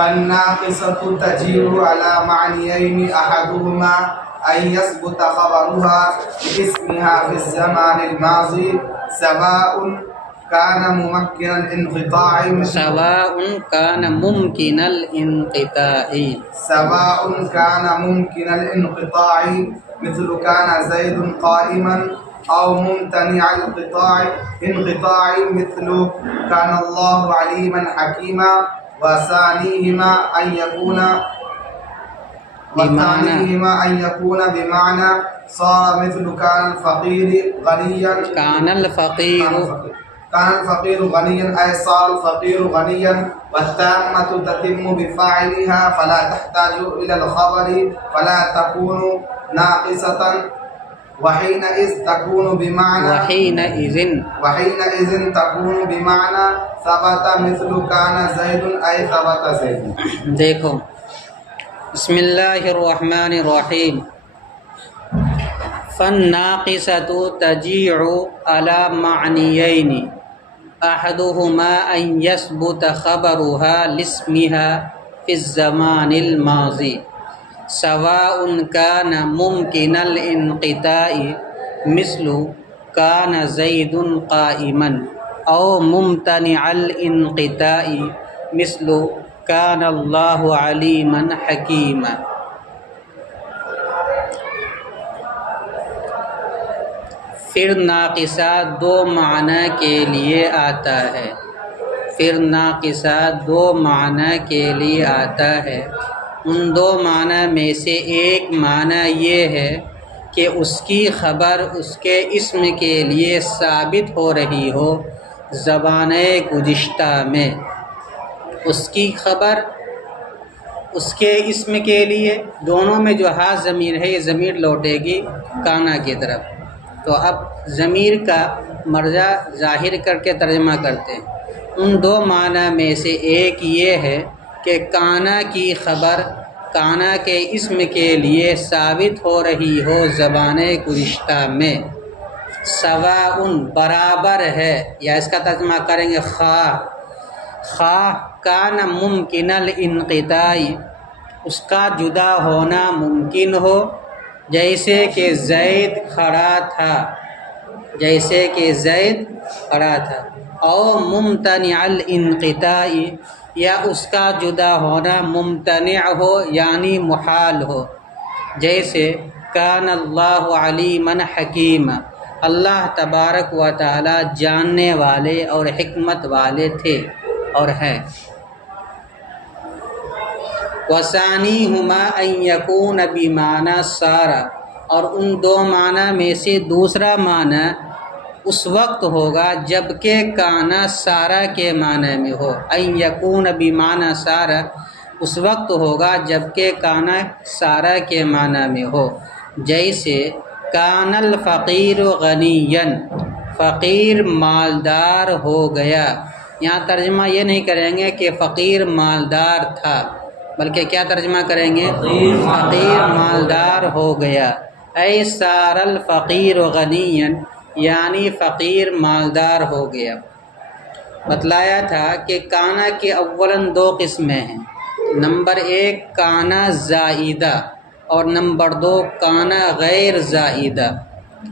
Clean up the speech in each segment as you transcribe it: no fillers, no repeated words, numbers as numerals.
فالناقصة تجيء على معنيين أحدهما أن يثبت خبرها باسمها في الزمان الماضي سواء كان ممكن الانقطاع سواء كان ممكن الانقطاع مثل كان زيد قائما أو ممتنع انقطاع مثل كان الله عليما حكيما وثانيهما أن يكون بمعنى صار مثل كان الفقير غنيا أي صار الفقير غنيا والتامة تتم بفاعلها فلا تحتاج إلى الخبر فلا تكون ناقصة وحينئذ تكون بمعنى ثبت مثل كان زيد أي ثبت زيد. دیکھو بسم اللہ الرحمن الرحیم. فالناقصة تجيء على معنيين أحدهما أن يثبت خبرها لاسمها في الزمان الماضي سواء كان ممكن الانقطاع مثل كان زيد قائما أو ممتنع الانقطاع مثل كان الله عليما حكيما. پھر ناقصہ دو معنی کے لیے آتا ہے. ان دو معنی میں سے ایک معنی یہ ہے کہ اس کی خبر اس کے اسم کے لیے ثابت ہو رہی ہو زبان گزشتہ میں. اس کی خبر اس کے اسم کے لیے، دونوں میں جو ہا ضمیر ہے یہ ضمیر لوٹے گی کانا کی طرف. تو اب ضمیر کا مرجع ظاہر کر کے ترجمہ کرتے ہیں. ان دو معنی میں سے ایک یہ ہے کہ کانا کی خبر کانا کے اسم کے لیے ثابت ہو رہی ہو زبان گزشتہ میں. سواء برابر ہے، یا اس کا ترجمہ کریں گے خواہ کان ممکن الانقطاع، اس کا جدا ہونا ممکن ہو، جیسے کہ زید کھڑا تھا، او ممتنع الانقطاع، یا اس کا جدا ہونا ممتنع ہو یعنی محال ہو، جیسے کان اللہ علیما حکیما، اللہ تبارک و تعالی جاننے والے اور حکمت والے تھے اور ہیں. وثانیہما ان یکون بمعنی صار، اور ان دو معنی میں سے دوسرا معنی اس وقت ہوگا جب کہ کانا سارا کے معنی میں ہو. ان یکون بمعنی صار اس وقت ہوگا جب کہ کانا سارا کے معنی میں ہو، جیسے کان الفقیر غنیا، فقیر مالدار ہو گیا. یہاں ترجمہ یہ نہیں کریں گے کہ فقیر مالدار تھا، بلکہ کیا ترجمہ کریں گے؟ فقیر مالدار ہو گیا. اے صار الفقیر غنیا، یعنی فقیر مالدار ہو گیا. بتلایا تھا کہ کانا کی اولاً دو قسمیں ہیں. نمبر ایک کانا زائدہ اور نمبر دو کانا غیر زائدہ.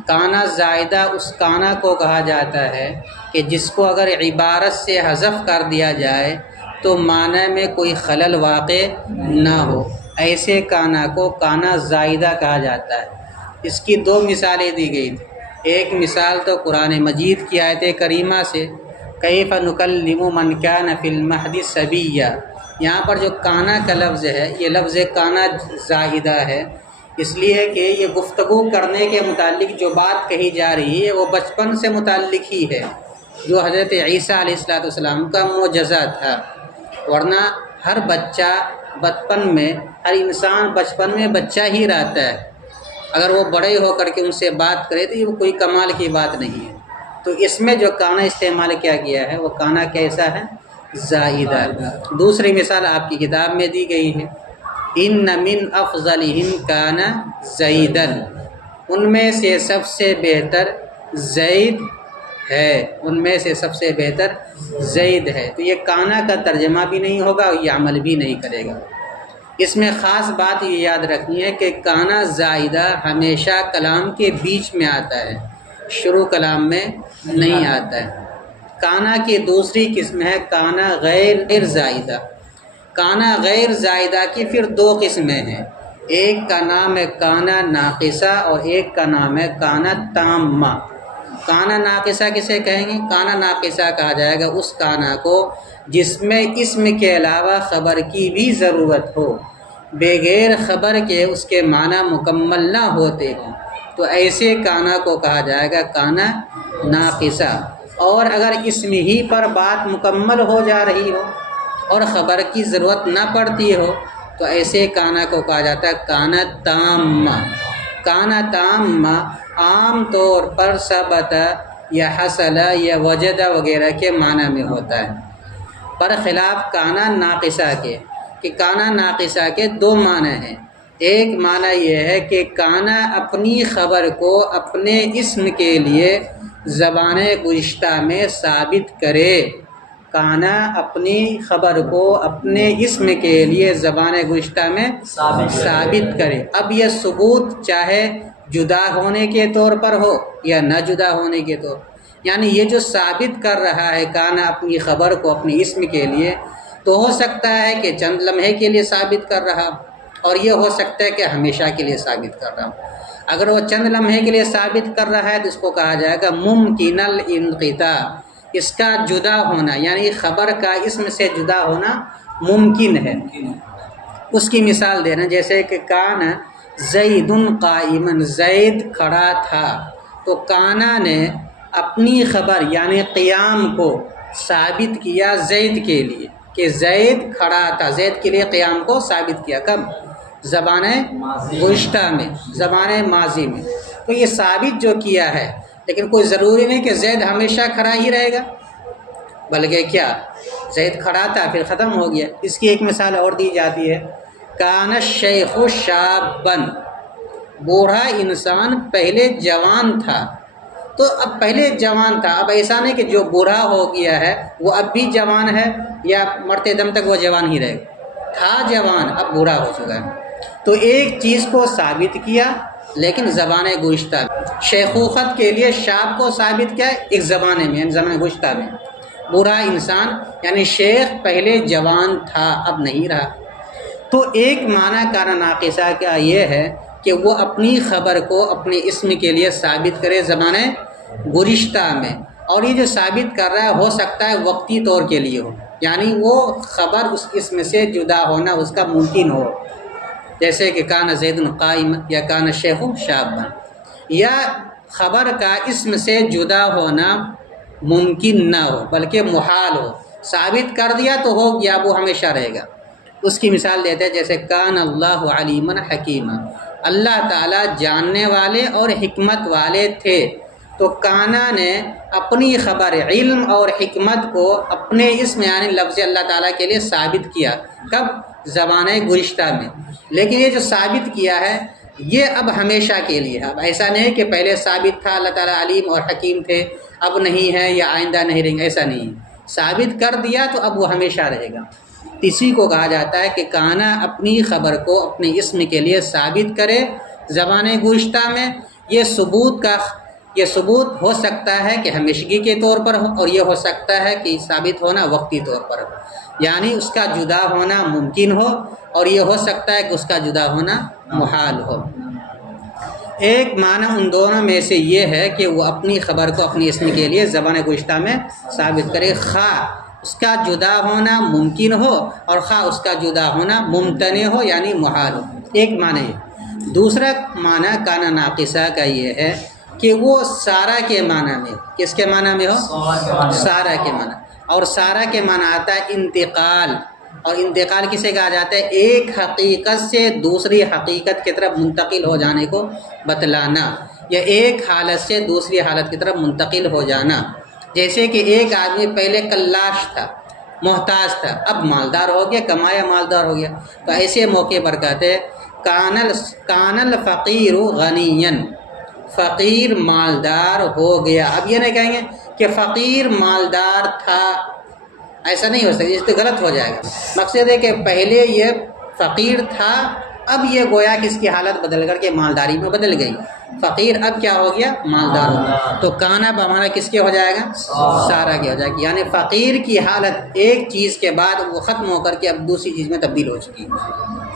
کانا زائدہ اس کانا کو کہا جاتا ہے کہ جس کو اگر عبارت سے حذف کر دیا جائے تو معنی میں کوئی خلل واقع نہ ہو، ایسے کانا کو کانا زائدہ کہا جاتا ہے. اس کی دو مثالیں دی گئی تھیں. ایک مثال تو قرآن مجید کی آیت کریمہ سے کیف نکلم من کان فی المہد صبیا. یہاں پر جو کانا کا لفظ ہے یہ لفظ کانا زائدہ ہے، اس لیے کہ یہ گفتگو کرنے کے متعلق جو بات کہی جا رہی ہے وہ بچپن سے متعلق ہی ہے، جو حضرت عیسیٰ علیہ السلام کا معجزہ تھا. ورنہ ہر بچہ بچپن میں، ہر انسان بچپن میں بچہ ہی رہتا ہے. اگر وہ بڑے ہو کر کے ان سے بات کرے تو یہ کوئی کمال کی بات نہیں ہے. تو اس میں جو کانا استعمال کیا گیا ہے وہ کانا کیسا ہے؟ زائدہ. دوسری مثال آپ کی کتاب میں دی گئی ہے، ان من افضلہم کان زیدن، ان میں سے سب سے بہتر زید ہے، ان میں سے سب سے بہتر زید ہے۔ تو یہ کانا کا ترجمہ بھی نہیں ہوگا اور یہ عمل بھی نہیں کرے گا۔ اس میں خاص بات یہ یاد رکھنی ہے کہ کانا زائدہ ہمیشہ کلام کے بیچ میں آتا ہے، شروع کلام میں نہیں آتا ہے۔ کانا کی دوسری قسم ہے کانا غیر زائدہ۔ کانا غیر زائدہ کی پھر دو قسمیں ہیں، ایک کا نام ہے کانا ناقصہ اور ایک کا نام ہے کانا تامہ۔ کانا ناقصہ کسے کہیں گے؟ کانا ناقصہ کہا جائے گا اس کانا کو جس میں اسم کے علاوہ خبر کی بھی ضرورت ہو، بغیر خبر کے اس کے معنی مکمل نہ ہوتے ہوں، تو ایسے کانا کو کہا جائے گا کانا ناقصہ۔ اور اگر اسم ہی پر بات مکمل ہو جا رہی ہو اور خبر کی ضرورت نہ پڑتی ہو تو ایسے کانا کو کہا جاتا ہے کانا تامہ۔ کانا تامہ عام طور پر ثبت یا حصل یا وجد وغیرہ کے معنی میں ہوتا ہے، برخلاف کانا ناقصہ کے، کہ کانا ناقصہ کے دو معنی ہیں۔ ایک معنی یہ ہے کہ کانا اپنی خبر کو اپنے اسم کے لیے زبان گزشتہ میں ثابت کرے، کانا اپنی خبر کو اپنے اسم کے لیے زبان گزشتہ میں ثابت کرے۔ اب یہ ثبوت چاہے جدا ہونے کے طور پر ہو یا نہ جدا ہونے کے طور، یعنی یہ جو ثابت کر رہا ہے کانا اپنی خبر کو اپنے اسم کے لیے، تو ہو سکتا ہے کہ چند لمحے کے لیے ثابت کر رہا اور یہ ہو سکتا ہے کہ ہمیشہ کے لیے ثابت کر رہا۔ اگر وہ چند لمحے کے لیے ثابت کر رہا ہے تو اس کو کہا جائے گا ممکن الانقطاع، اس کا جدا ہونا یعنی خبر کا اسم سے جدا ہونا ممکن ہے۔ اس کی مثال دینا، جیسے کہ کان زید قائما، زید کھڑا تھا، تو کانا نے اپنی خبر یعنی قیام کو ثابت کیا زید کے لیے کہ زید کھڑا تھا، زید کے لیے قیام کو ثابت کیا، کب؟ زبان گزشتہ میں، زبان ماضی میں۔ تو یہ ثابت جو کیا ہے، لیکن کوئی ضروری نہیں کہ زید ہمیشہ کھڑا ہی رہے گا، بلکہ کیا زید کھڑا تھا پھر ختم ہو گیا۔ اس کی ایک مثال اور دی جاتی ہے، کان الشیخ شابا، بوڑھا انسان پہلے جوان تھا۔ تو اب پہلے جوان تھا، اب ایسا نہیں کہ جو بوڑھا ہو گیا ہے وہ اب بھی جوان ہے یا مرتے دم تک وہ جوان ہی رہے گا، تھا جوان اب بوڑھا ہو چکا ہے۔ تو ایک چیز کو ثابت کیا لیکن زبان گزشتہ میں، شیخوخت کے لیے شاب کو ثابت کیا ایک زمانے میں یعنی زبان گزشتہ میں، بوڑھا انسان یعنی شیخ پہلے جوان تھا اب نہیں رہا۔ تو ایک معنی کانا ناقصہ کا یہ ہے کہ وہ اپنی خبر کو اپنے اسم کے لیے ثابت کرے زبان گزشتہ میں، اور یہ جو ثابت کر رہا ہے ہو سکتا ہے وقتی طور کے لیے ہو، یعنی وہ خبر اس اسم سے جدا ہونا اس کا ممکن ہو، جیسے کہ کان زید قائم یا کان شیخ شابا، یا خبر کا اسم سے جدا ہونا ممکن نہ ہو بلکہ محال ہو، ثابت کر دیا تو ہو گیا، وہ ہمیشہ رہے گا۔ اس کی مثال دیتے ہیں، جیسے کان اللہ علیما حکیما، اللہ تعالیٰ جاننے والے اور حکمت والے تھے۔ تو کانا نے اپنی خبر علم اور حکمت کو اپنے اسم یعنی لفظ اللہ تعالیٰ کے لیے ثابت کیا، کب؟ زبان گزشتہ میں۔ لیکن یہ جو ثابت کیا ہے یہ اب ہمیشہ کے لیے ہے، اب ایسا نہیں کہ پہلے ثابت تھا اللہ تعالیٰ علیم اور حکیم تھے اب نہیں ہے یا آئندہ نہیں رہیں گے، ایسا نہیں، ثابت کر دیا تو اب وہ ہمیشہ رہے گا۔ اسی کو کہا جاتا ہے کہ کانا اپنی خبر کو اپنے اسم کے لیے ثابت کرے زبان گزشتہ میں۔ یہ ثبوت ہو سکتا ہے کہ ہمیشگی کے طور پر ہو، اور یہ ہو سکتا ہے کہ ثابت ہونا وقتی طور پر ہو، یعنی اس کا جدا ہونا ممکن ہو، اور یہ ہو سکتا ہے کہ اس کا جدا ہونا محال ہو۔ ایک معنی ان دونوں میں سے یہ ہے کہ وہ اپنی خبر کو اپنی اسم کے لیے زبان گزشتہ میں ثابت کرے، خواہ اس کا جدا ہونا ممکن ہو اور خواہ اس کا جدا ہونا ممتنع ہو یعنی محال ہو، ایک معنی ہے۔ دوسرا معنی کانا ناقصہ کا یہ ہے کہ وہ سارا کے معنی میں ہو، کس کے معنی میں ہو؟ سارا کے معنی، اور سارا کے معنی آتا ہے انتقال، اور انتقال کسے کہا جاتا ہے؟ ایک حقیقت سے دوسری حقیقت کی طرف منتقل ہو جانے کو بتلانا، یا ایک حالت سے دوسری حالت کی طرف منتقل ہو جانا۔ جیسے کہ ایک آدمی پہلے کلاش تھا، محتاج تھا، اب مالدار ہو گیا، کمایا مالدار ہو گیا، تو ایسے موقع پر کہتے ہیں کان الفقیر غنیا، فقیر مالدار ہو گیا۔ اب یہ نہیں کہیں گے کہ فقیر مالدار تھا، ایسا نہیں ہو سکتا، اس سے غلط ہو جائے گا۔ مقصد ہے کہ پہلے یہ فقیر تھا، اب یہ گویا کہ اس کی حالت بدل کر کے مالداری میں بدل گئی، فقیر اب کیا ہو گیا؟ مالدار ہو گیا۔ تو کانا بمانا کس کے ہو جائے گا؟ سارا کے ہو جائے گا، یعنی فقیر کی حالت ایک چیز کے بعد وہ ختم ہو کر کے اب دوسری چیز میں تبدیل ہو چکی،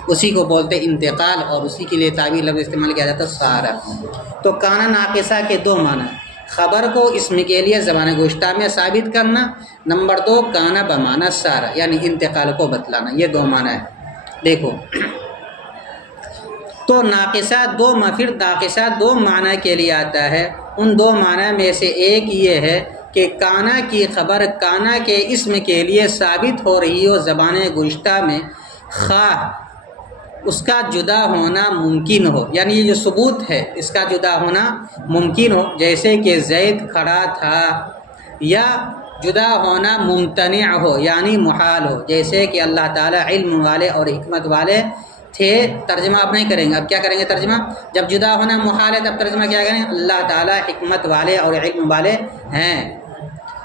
اسی کو بولتے انتقال، اور اسی کے لیے تعبیر لفظ استعمال کیا جاتا ہے سارا۔ تو کانا ناقصہ کے دو معنی، خبر کو اسم کے لیے زبان گوشتہ میں ثابت کرنا، نمبر دو کانا بمانا سارا یعنی انتقال کو بتلانا، یہ دو معنی ہے۔ دیکھو تو ناقصہ پھر ناقصہ دو معنی کے لیے آتا ہے، ان دو معنی میں سے ایک یہ ہے کہ کانا کی خبر کانا کے اسم کے لیے ثابت ہو رہی ہو زبان گوشتہ میں، خواہ اس کا جدا ہونا ممکن ہو، یعنی یہ جو ثبوت ہے اس کا جدا ہونا ممکن ہو، جیسے کہ زید کھڑا تھا، یا جدا ہونا ممتنع ہو یعنی محال ہو، جیسے کہ اللہ تعالیٰ علم والے اور حکمت والے تھے۔ ترجمہ آپ نہیں کریں گے، اب کیا کریں گے ترجمہ؟ جب جدا ہونا محال ہے تب ترجمہ کیا کریں؟ اللہ تعالیٰ حکمت والے اور علم والے ہیں۔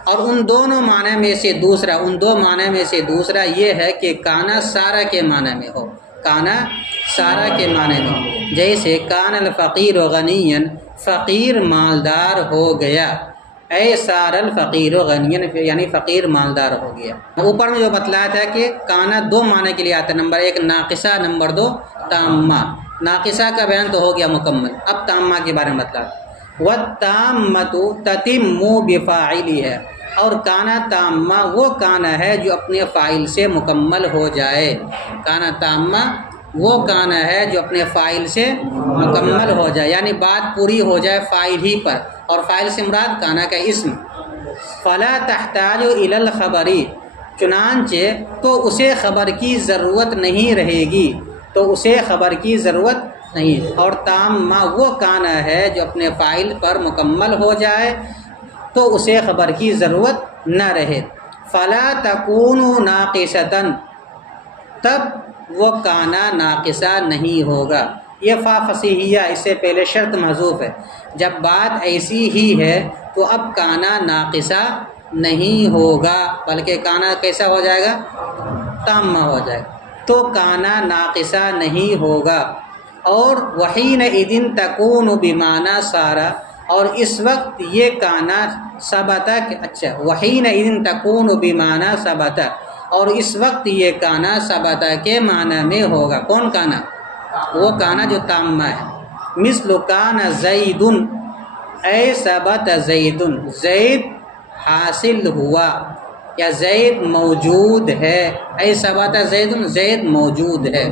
اور ان دو معنی میں سے دوسرا یہ ہے کہ کانا سارا کے معنی میں ہو، کانا سارا کے معنی میں ہو، جیسے کان الفقیر غنیا، فقیر مالدار ہو گیا، اے سار الفقیر غنیا یعنی فقیر مالدار ہو گیا۔ اوپر میں جو بتلایا تھا کہ کانا دو معنی کے لیے آتا ہے، نمبر ایک ناقصہ، نمبر دو تامہ۔ ناقصہ کا بیان تو ہو گیا مکمل، اب تامہ کے بارے میں بتلا۔ والتامۃ تتم بفاعلها، اور کانا تامہ وہ کانا ہے جو اپنے فاعل سے مکمل ہو جائے، کانا تامہ وہ کانا ہے جو اپنے فاعل سے مکمل ہو جائے، یعنی بات پوری ہو جائے فاعل ہی پر، اور فاعل سے مراد کانا کا اسم۔ فلا تحتاج الی الخبر، چنانچہ تو اسے خبر کی ضرورت نہیں رہے گی، تو اسے خبر کی ضرورت نہیں۔ اور تامہ وہ کانا ہے جو اپنے فاعل پر مکمل ہو جائے تو اسے خبر کی ضرورت نہ رہے۔ فلا تکون ناقصۃ، تب وہ کانا ناقصہ نہیں ہوگا۔ یہ فا فصیحیہ، اس سے پہلے شرط محذوف ہے، جب بات ایسی ہی ہے تو اب کانا ناقصہ نہیں ہوگا، بلکہ کانا کیسا ہو جائے گا؟ تامہ ہو جائے گا، تو کانا ناقصہ نہیں ہوگا۔ اور وحینئذ تکون بمعنی سارا، اور اس وقت یہ کانا ثبت، وحینئذ تکون بمعنی ثبت، اور اس وقت یہ کانا ثبت کے معنی میں ہوگا۔ کون کانا؟ وہ کانا جو تامہ ہے۔ مثل کان زید، اے ثبت زید، زید حاصل ہوا یا زید موجود ہے، اے ثبت زید، زید موجود ہے،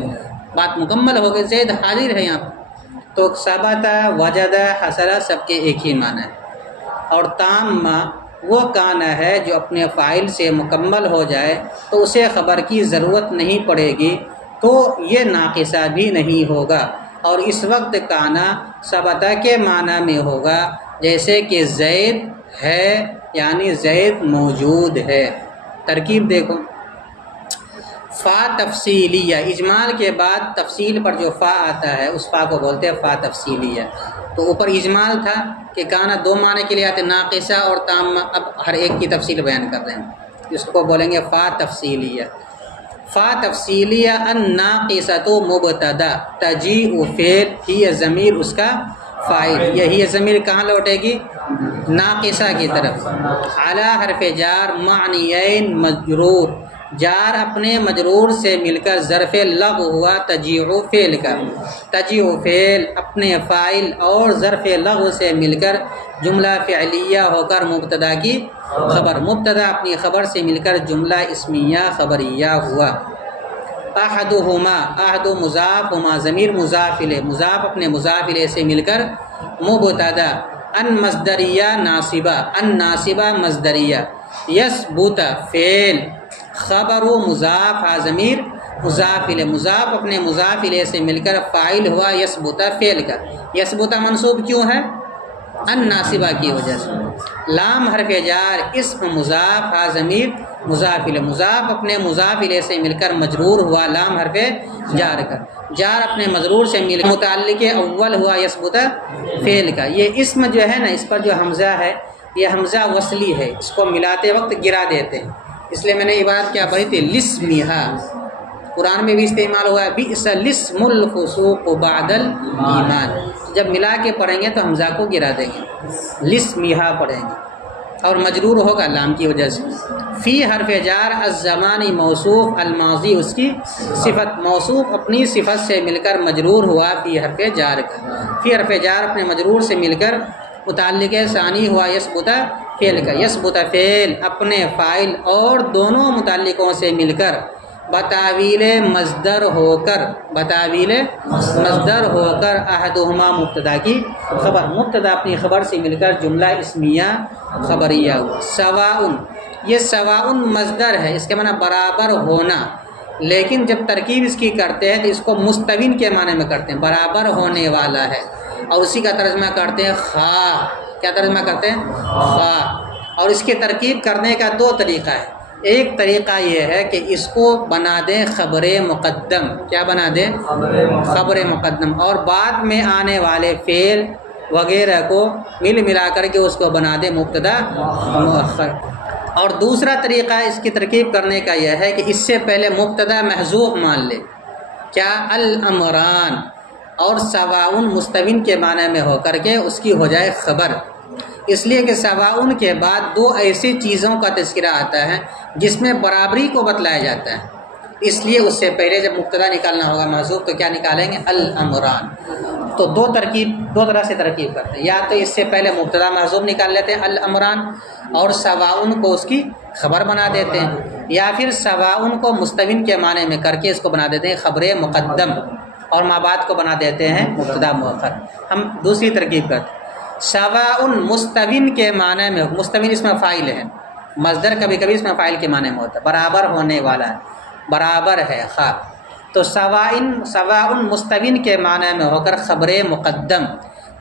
بات مکمل ہو گئی، زید حاضر ہے یہاں پر۔ تو ثبت، وجد، حصل سب کے ایک ہی معنی ہے۔ اور تامہ وہ کانا ہے جو اپنے فاعل سے مکمل ہو جائے تو اسے خبر کی ضرورت نہیں پڑے گی، تو یہ ناقصہ بھی نہیں ہوگا۔ اور اس وقت کانا ثبت کے معنی میں ہوگا، جیسے کہ زید ہے یعنی زید موجود ہے۔ ترکیب دیکھو، فا تفصیلیہ، اجمال کے بعد تفصیل پر جو فا آتا ہے اس فا کو بولتے ہیں فا تفصیلیہ۔ تو اوپر اجمال تھا کہ کانا دو معنی کے لیے آتے، ناقصہ اور تامہ، اب ہر ایک کی تفصیل بیان کر رہے ہیں، اس کو بولیں گے فا تفصیلیہ۔ فا تفصیلیہ، الناقصۃ مبتدا، تجیء فعل، ہی ضمیر اس کا فاعل، یہی ضمیر کہاں لوٹے گی؟ ناقصہ کی طرف۔ علی حرف جار معنیین مجرور، جار اپنے مجرور سے مل کر ظرف لغو ہوا تجیع فعل کا، تجیع فعل اپنے فاعل اور ظرف لغو سے مل کر جملہ فعلیہ ہو کر مبتدا کی خبر، مبتدا اپنی خبر سے مل کر جملہ اسمیہ خبریہ ہوا۔ احدہما، احد مضاف، ہما ضمیر مضاف الیہ، مضاف اپنے مضاف الیہ سے مل کر مبتدا، ان مصدریہ ناصبہ، ان ناصبہ مصدریہ، یثبت فعل، خبر و مضاف ضمیر مضاف الیہ، مضاف اپنے مضاف الیہ سے مل کر فاعل ہوا یثبت فعل کا، یثبت منصوب کیوں ہے؟ ان ناصبہ کی وجہ سے۔ لام حرف جار اسم مضاف ضمیر مضاف الیہ، مضاف اپنے مضاف الیہ سے مل کر مجرور ہوا لام حرف جار کا، جار اپنے مجرور سے مل کر متعلق اول ہوا یثبت فعل کا۔ یہ اسم جو ہے نا، اس پر جو حمزہ ہے یہ حمزہ وصلی ہے، اس کو ملاتے وقت گرا دیتے ہیں، اس لیے میں نے یہ بات کیا پڑھی تھی، لسمہا قرآن میں بھی استعمال ہوا ہے، بئس الاسم الفسوق بعد الایمان، جب ملا کے پڑھیں گے تو حمزہ کو گرا دیں گے، لسمہا پڑھیں گے، اور مجرور ہوگا لام کی وجہ سے۔ فی حرف جار الزمانی موصوف الماضی اس کی صفت، موصوف اپنی صفت سے مل کر مجرور ہوا فی حرف جار کا، فی حرف جار اپنے مجرور سے مل کر متعلق ثانی ہوا یثبت فعل کا، یثبت فعل اپنے فاعل اور دونوں متعلقوں سے مل کر بتاویل مصدر ہو کر، بتاویل مصدر ہو کر احدہما مبتدا کی خبر، مبتدا اپنی خبر سے مل کر جملہ اسمیہ خبریہ ہوا۔ سواء، یہ سواء مصدر ہے، اس کے معنی برابر ہونا، لیکن جب ترکیب اس کی کرتے ہیں تو اس کو مستوین کے معنی میں کرتے ہیں، برابر ہونے والا ہے، اور اسی کا ترجمہ کرتے ہیں خواہ، کیا ترجمہ کرتے ہیں؟ خواہ۔ اور اس کی ترکیب کرنے کا دو طریقہ ہے، ایک طریقہ یہ ہے کہ اس کو بنا دیں خبر مقدم، کیا بنا دیں؟ خبر مقدم، اور بعد میں آنے والے فعل وغیرہ کو ملا کر کے اس کو بنا دیں مبتدا مؤخر۔ اور دوسرا طریقہ اس کی ترکیب کرنے کا یہ ہے کہ اس سے پہلے مبتدا محذوف مان لے، کیا؟ الامران، اور سواء مستوین کے معنی میں ہو کر کے اس کی ہو جائے خبر، اس لیے کہ سواء کے بعد دو ایسی چیزوں کا تذکرہ آتا ہے جس میں برابری کو بتلایا جاتا ہے، اس لیے اس سے پہلے جب مبتدا نکالنا ہوگا محذوف تو کیا نکالیں گے؟ الامران۔ تو دو طرح سے ترکیب کرتے ہیں، یا تو اس سے پہلے مبتدا محذوف نکال لیتے ہیں الامران اور سواء کو اس کی خبر بنا دیتے ہیں، یا پھر سواء کو مستوین کے معنی میں کر کے اس کو بنا دیتے ہیں خبر مقدم، اور ما بعد کو بنا دیتے ہیں مبتدا مؤخر۔ ہم دوسری ترکیب کرتے ہیں، سواء مستوین کے معنی میں، مستوین اس میں فاعل ہے، مصدر کبھی کبھی اس میں فاعل کے معنی میں ہوتا ہے، برابر ہونے والا ہے، برابر ہے خواہ، تو سواء مستوین کے معنی میں ہو کر خبر مقدم،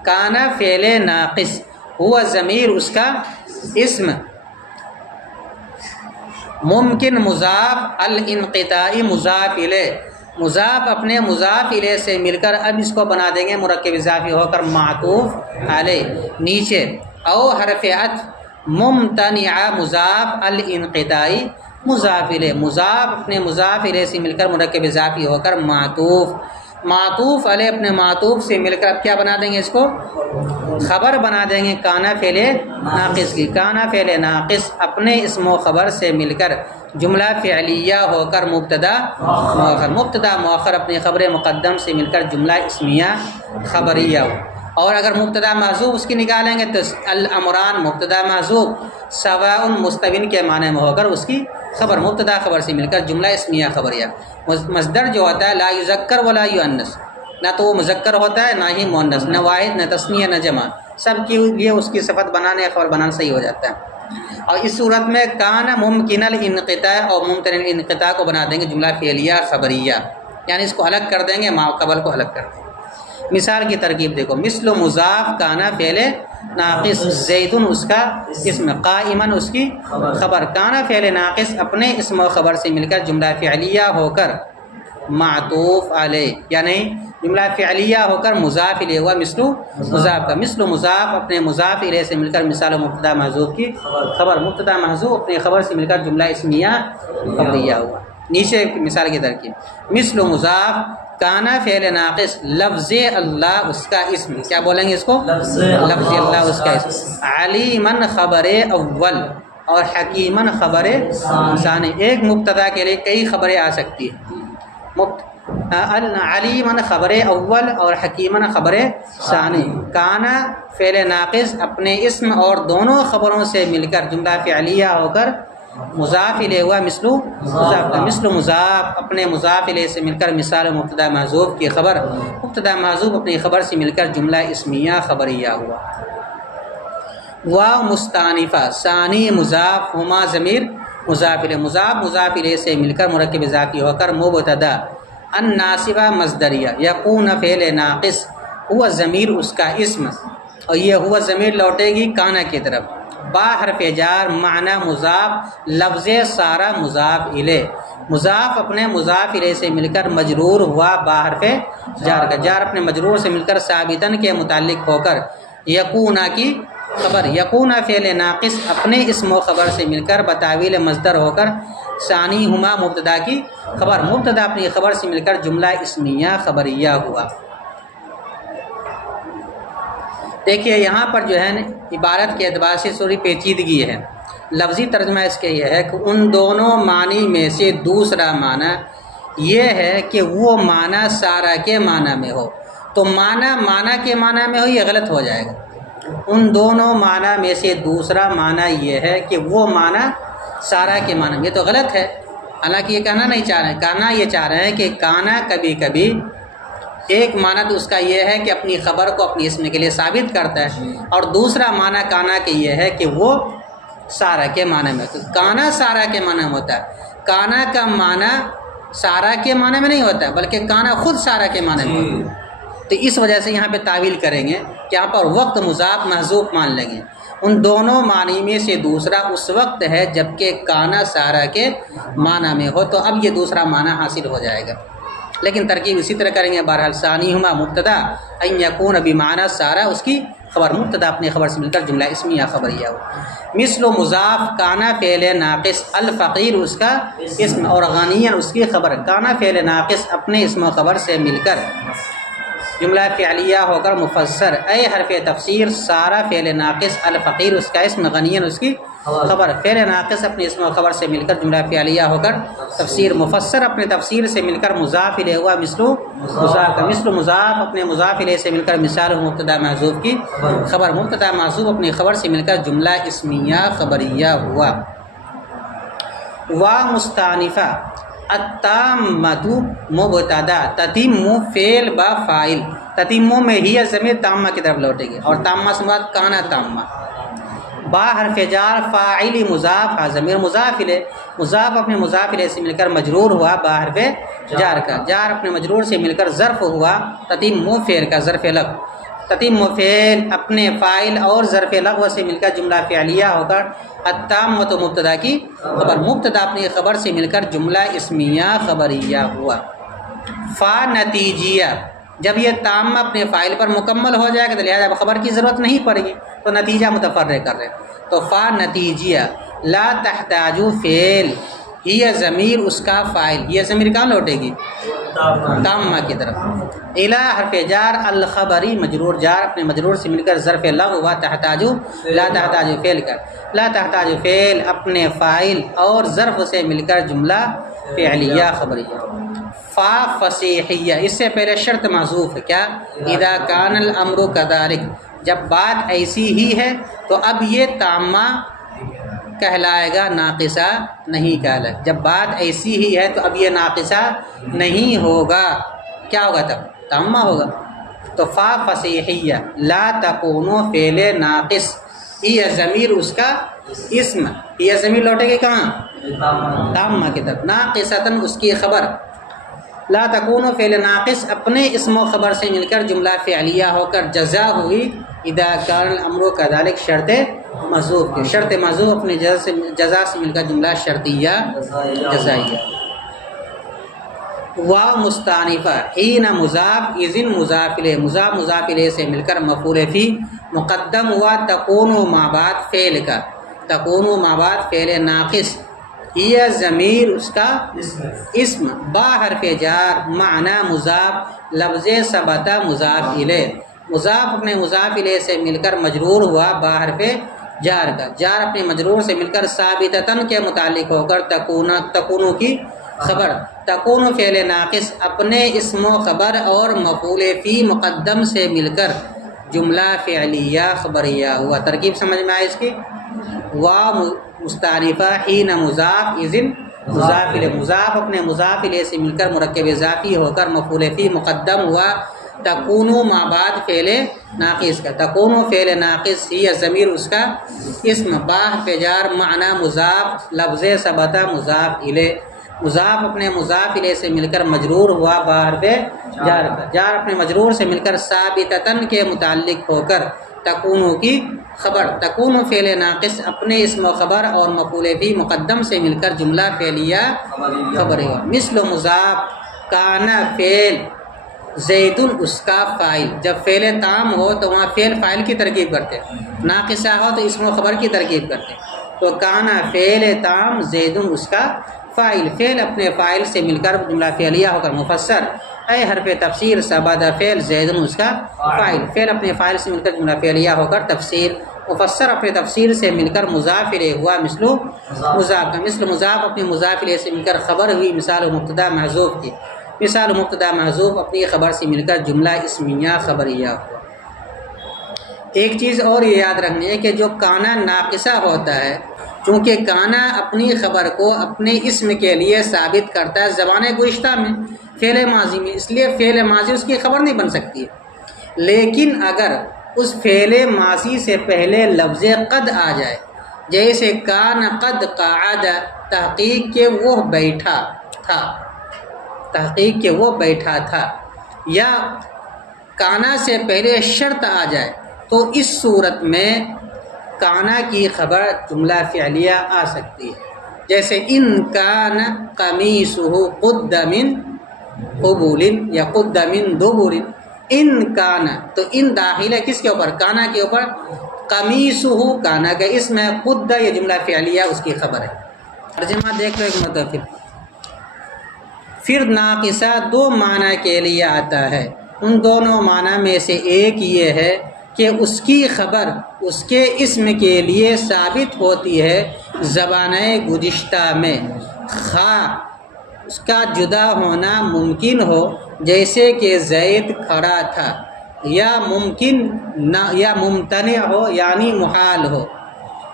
کانا فعل ناقص، ہوا ضمیر اس کا اسم، ممکن مضاف، الانقطاعی مضاف الیہ، مضاف اپنے مضاف الیہ سے مل کر اب اس کو بنا دیں گے مرکب اضافی ہو کر معطوف علیہ نیچے، او حرف عطف ممتنع مضاف الانقطاعی مضاف الیہ، مضاف اپنے مضاف الیہ سے مل کر مرکب اضافی ہو کر معطوف علیہ اپنے معطوف سے مل کر اب کیا بنا دیں گے؟ اس کو خبر بنا دیں گے کانا فعل ناقص کی، کانا فعل ناقص اپنے اسم و خبر سے مل کر جملہ فعلیہ ہو کر مبتدا مؤخر، مبتدا مؤخر اپنی خبر مقدم سے مل کر جملہ اسمیہ خبریہ ہو، اور اگر مبتدا محذوف اس کی نکالیں گے تو الامران مبتدا محذوف، سواء مستوین کے معنی میں ہو کر اس کی خبر، مبتدا خبر سے مل کر جملہ اسمیہ خبریہ۔ مصدر جو ہوتا ہے لا یذکر ولا یؤنث، نہ تو وہ مذکر ہوتا ہے نہ ہی مؤنث، نہ واحد نہ تثنیہ نہ جمع، سب کے لیے اس کی صفت بنانے خبر بنانا صحیح ہو جاتا ہے۔ اور اس صورت میں کان ممکن الانقطاع اور ممتنع الانقطاع کو بنا دیں گے جملہ فعلیہ خبریہ، یعنی اس کو الگ کر دیں گے، ما قبل کو الگ کر دیں گے۔ مثال کی ترکیب دیکھو، مثل مضاف کانا فعل ناقص، زیدن اس کا اسم، قائمن اس کی خبر، کانا فعل ناقص اپنے اسم و خبر سے مل کر جملہ فعلیہ ہو کر معطوف علیہ، یعنی جملہ فعلیہ ہو کر مضاف الیہ ہوا مثل مضاف کا، مثل مضاف اپنے مضاف الیہ سے مل کر مثال و مبتدا محذوف کی خبر، مبتدا محذوف اپنے خبر سے مل کر جملہ اسمیہ خبریہ ہوا۔ نیچے مثال کی ترکیب، مثل مضاف کانا فعل ناقص، لفظ اللہ اس کا اسم، کیا بولیں گے اس کو؟ لفظ اللہ اس کا اسم، علیمن خبر اول اور حکیمن خبر ثانی، ایک مبتدا کے لیے کئی خبریں آ سکتی ہیں، علیمن خبر اول اور حکیمن خبر ثانی، کانا فعل ناقص اپنے اسم اور دونوں خبروں سے مل کر جملہ فعلیہ ہو کر مضاف الیہ ہوا مثل مضاف کا، مثل مضاف اپنے مضاف الیہ سے مل کر مثال مبتدا محذوف کی خبر، مبتدا محذوف اپنی خبر سے مل کر جملہ اسمیہ خبریہ ہوا۔ واو مستانفہ، ثانی مضاف، ہما ضمیر مضاف الیہ، مضاف الیہ سے مل کر مرکب اضافی ہو کر مبتدا، الناصبہ مصدریہ، یکون فعل ناقص، ہوا ضمیر اس کا اسم، اور یہ ہوا ضمیر لوٹے گی کانا کی طرف، با حرف جار معنی مضاف، لفظ سارا مضاف الیہ، مضاف اپنے مضاف الیہ سے مل کر مجرور ہوا با حرف جار کا، جار اپنے مجرور سے مل کر ثابتن کے متعلق ہو کر یکونا کی خبر یکون فعل ناقص اپنے اسم و خبر سے مل کر بتاویل مصدر ہو کر ثانی ہما مبتدا کی خبر، مبتدا اپنی خبر سے مل کر جملہ اسمیہ خبریہ ہوا۔ دیکھیے یہاں پر جو ہے عبارت کے اعتبار سے تھوڑی پیچیدگی ہے۔ لفظی ترجمہ اس کے یہ ہے کہ ان دونوں معنی میں سے دوسرا معنی یہ ہے کہ وہ معنی سارا کے معنی میں ہو، تو معنی کے معنی میں ہو یہ غلط ہو جائے گا۔ ان دونوں معنی میں سے دوسرا معنی یہ ہے کہ وہ معنی سارا کے معنی میں، یہ تو غلط ہے۔ حالانکہ یہ کہنا نہیں چاہ رہے ہیں، کہنا یہ چاہ رہے ہیں کہ کانا کبھی کبھی ایک معنی تو اس کا یہ ہے کہ اپنی خبر کو اپنی اسم کے لیے ثابت کرتا ہے، اور دوسرا معنی کانا کے یہ ہے کہ وہ سارا کے معنی میں ہوتا ہے۔ کانا سارا کے معنی میں ہوتا ہے، کانا کا معنی سارا کے معنی میں نہیں ہوتا ہے بلکہ کانا خود سارا کے معنی میں ہوتا ہے۔ تو اس وجہ سے یہاں پہ تعویل کریں گے کہ یہاں پر وقت مضاف محذوف مان لیں گے۔ ان دونوں معنی میں سے دوسرا اس وقت ہے جبکہ کانا سارا کے معنی میں ہو، تو اب یہ دوسرا معنی حاصل ہو جائے گا، لیکن ترکیب اسی طرح کریں گے۔ بہرحال ثانیہما مبتدا ان یکون بمعنی سارا، اس کی خبر مبتدا اپنی خبر سے مل کر جملہ اسمیہ خبریہ ہو۔ مثل و مضاف کانا فعل ناقص، الفقیر اس کا اسم اور غنی اس کی خبر۔ کانا فعل ناقص اپنے اسم و خبر سے مل کر جملہ فعلیہ ہو کر مفسر، اے حرف تفسیر، سارا فعل ناقص، الفقیر اس کا اسم، غنی اس کی خبر۔ فعل ناقص اپنے اسم و خبر سے مل کر جملہ فعلیہ ہو کر تفسیر، مفسر اپنے تفسیر سے مل کر مضاف الیہ ہوا مثل مضاف، مثل مضاف اپنے مضاف الیہ سے مل کر مثال مبتدا محذوف کی خبر، مبتدا محذوف اپنی خبر سے مل کر جملہ اسمیہ خبریہ ہوا۔ وا مستانفہ التامۃ مبتدا، تتم فعل با فاعل، تتم میں ہی ضمیر تامہ کی طرف لوٹے گی، اور تامہ سے مراد کانا تامہ۔ با حرف جار، فاعل مضاف، ضمیر مضاف الیہ، مضاف اپنے مضاف الیہ سے مل کر مجرور ہوا با حرف جار کا، جار اپنے مجرور سے مل کر ظرف ہوا تتم فعل کا، ظرف لغو، تتم فعل اپنے فاعل اور ظرف لغو سے مل کر جملہ فعلیہ ہو کر التامۃ مبتدا کی خبر، مبتدا اپنی خبر سے مل کر جملہ اسمیہ خبریہ ہوا۔ فا نتیجیہ، جب یہ تامہ اپنے فاعل پر مکمل ہو جائے گا تو لہٰذا خبر کی ضرورت نہیں پڑے گی، تو نتیجہ متفرع کر رہے ہیں، تو فا نتیجیہ لا تحتاج فعل، یہ ضمیر اس کا فاعل، یہ ضمیر کہاں لوٹے گی؟ تامہ کی طرف۔ الی حرف جار، الخبری مجرور، جار اپنے مجرور سے مل کر ظرف لغو ہوا تحتاج، لا تحتاج فعل کا، لا تحتاج فعل اپنے فاعل اور ظرف سے مل کر جملہ فعلیہ خبریہ۔ فا فصیحیہ، اس سے پہلے شرط محذوف ہے، کیا؟ اذا کان الامر کذالک، جب بات ایسی ہی ہے تو اب یہ تامہ کہلائے گا، ناقصہ نہیں کہلائے، جب بات ایسی ہی ہے تو اب یہ ناقصہ نہیں ہوگا، کیا ہوگا تب؟ تامہ ہوگا۔ تو فا فصیحیہ لا تکون فعل ناقص، یہ ضمیر اس کا اسم، یہ ضمیر لوٹے گی کہاں؟ تامہ کی طرف، ناقصتاً اس کی خبر، لا تکون فعل ناقص اپنے اسم و خبر سے مل کر جملہ فعلیہ ہو کر جزا ہوئی اذا کان الامر کذالک، شرط محذوف کی، شرط محذوف اپنے جزا سے مل کر جملہ شرطیہ جزائیہ۔ وا مستانفہ حین مضاف اذن مضاف الیہ، مضاف مضاف الیہ سے مل کر مفعول فی مقدم ہوا تکون ما بعد فعل کا، تکون ما بعد فعل ناقص، یہ ضمیر اس کا اسم، با حرف جار معنی مضاف، لفظ ثبت مضاف الیہ، مضاف اپنے مضاف الیہ سے مل کر مجرور ہوا با حرف جار کا، جار اپنے مجرور سے مل کر ثابتتاً کے متعلق ہو کر تکون کی خبر، تکون فعل ناقص اپنے اسم و خبر اور مفعول فی مقدم سے مل کر جملہ فعلیہ خبریہ ہوا۔ ترکیب سمجھ میں آئی اس کی؟ وا مستانفہ حین مضاف اذن مضاف الیہ، مضاف اپنے مضاف الیہ سے مل کر مرکب اضافی ہو کر مفعول فی مقدم ہوا تکون ما بعد فعل ناقص کا، تکون فعل ناقص یہ ضمیر اس کا اسم، با حرف جار معنی مضاف، لفظ ثبت مضاف الیہ، مضاف اپنے مضاف الیہ سے مل کر مجرور ہوا با حرف جار کا، جار اپنے مجرور سے مل کر ثابتتاً کے متعلق ہو کر تکون کی خبر، تکون فعل ناقص اپنے اسم و خبر اور مفعول فی مقدم سے مل کر جملہ فعلیہ خبریہ۔ مثل مضاف کانا فعل زید اس کا فاعل، جب فعل تام ہو تو وہاں فعل فاعل کی ترکیب کرتے، ناقصہ ہو تو اسم و خبر کی ترکیب کرتے، تو کانا فعل تام زید اس کا فاعل، فعل اپنے فاعل سے مل کر جملہ فعلیہ ہو کر مفسر، اے حرف تفسیر ثبت فعل زید اس کا فاعل، فعل اپنے فاعل سے مل کر جملہ فعلیہ ہو کر تفسیر، مفسر اپنے تفسیر سے مل کر مضاف الیہ ہوا مثل مضاف کا، مثل مضاف اپنے مضاف الیہ سے مل کر خبر ہوئی، مثال مبتدا محذوف کی، مثال مبتدا محذوف اپنی خبر سے مل کر جملہ اسمیہ خبریہ ہوا۔ ایک چیز اور یہ یاد رکھنی ہے کہ جو کانا ناقصہ ہوتا ہے، چونکہ کانا اپنی خبر کو اپنے اسم کے لیے ثابت کرتا ہے زبان گزشتہ میں، فعل ماضی میں، اس لیے فعل ماضی اس کی خبر نہیں بن سکتی ہے، لیکن اگر اس فعل ماضی سے پہلے لفظ قد آ جائے، جیسے کان قد قعد، تحقیق کہ وہ بیٹھا تھا، تحقیق کہ وہ بیٹھا تھا، یا کانا سے پہلے شرط آ جائے تو اس صورت میں کانا کی خبر جملہ فعلیہ آ سکتی ہے، جیسے ان کان قمیصہ قد من قبول یا قد من دبر، ان کانا، تو ان داخل ہے کس کے اوپر؟ کانا کے اوپر، قمیصہ کانا کا اسم ہے، قد یہ جملہ فعلیہ اس کی خبر ہے۔ ترجمہ دیکھ لو ایک مرتبہ پھر ناقصہ دو معنی کے لیے آتا ہے، ان دونوں معنی میں سے ایک یہ ہے کہ اس کی خبر اس کے اسم کے لیے ثابت ہوتی ہے زبان گزشتہ میں، خواہ اس کا جدا ہونا ممکن ہو، جیسے کہ زید کھڑا تھا، یا ممکن نہ، یا ممتنع ہو یعنی محال ہو،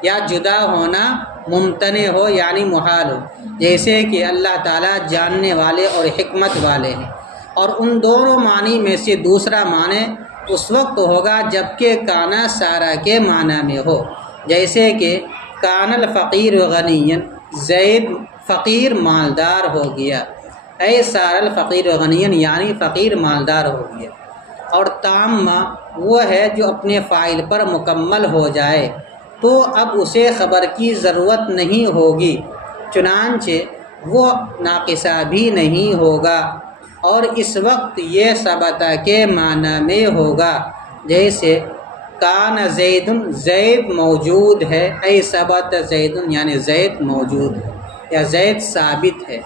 یا جدا ہونا ممتنع ہو یعنی محال ہو، جیسے کہ اللہ تعالیٰ جاننے والے اور حکمت والے ہیں۔ اور ان دونوں معنی میں سے دوسرا معنی اس وقت ہوگا جب کہ کانا سارا کے معنی میں ہو، جیسے کہ کان الفقیر غنی، زید فقیر مالدار ہو گیا، اے سار الفقیر غنی یعنی فقیر مالدار ہو گیا۔ اور تامہ وہ ہے جو اپنے فاعل پر مکمل ہو جائے تو اب اسے خبر کی ضرورت نہیں ہوگی، چنانچہ وہ ناقصہ بھی نہیں ہوگا، اور اس وقت یہ ثبتہ کے معنی میں ہوگا، جیسے کان زید، زید موجود ہے، اے ثبت زید یعنی زید موجود ہے یا زید ثابت ہے۔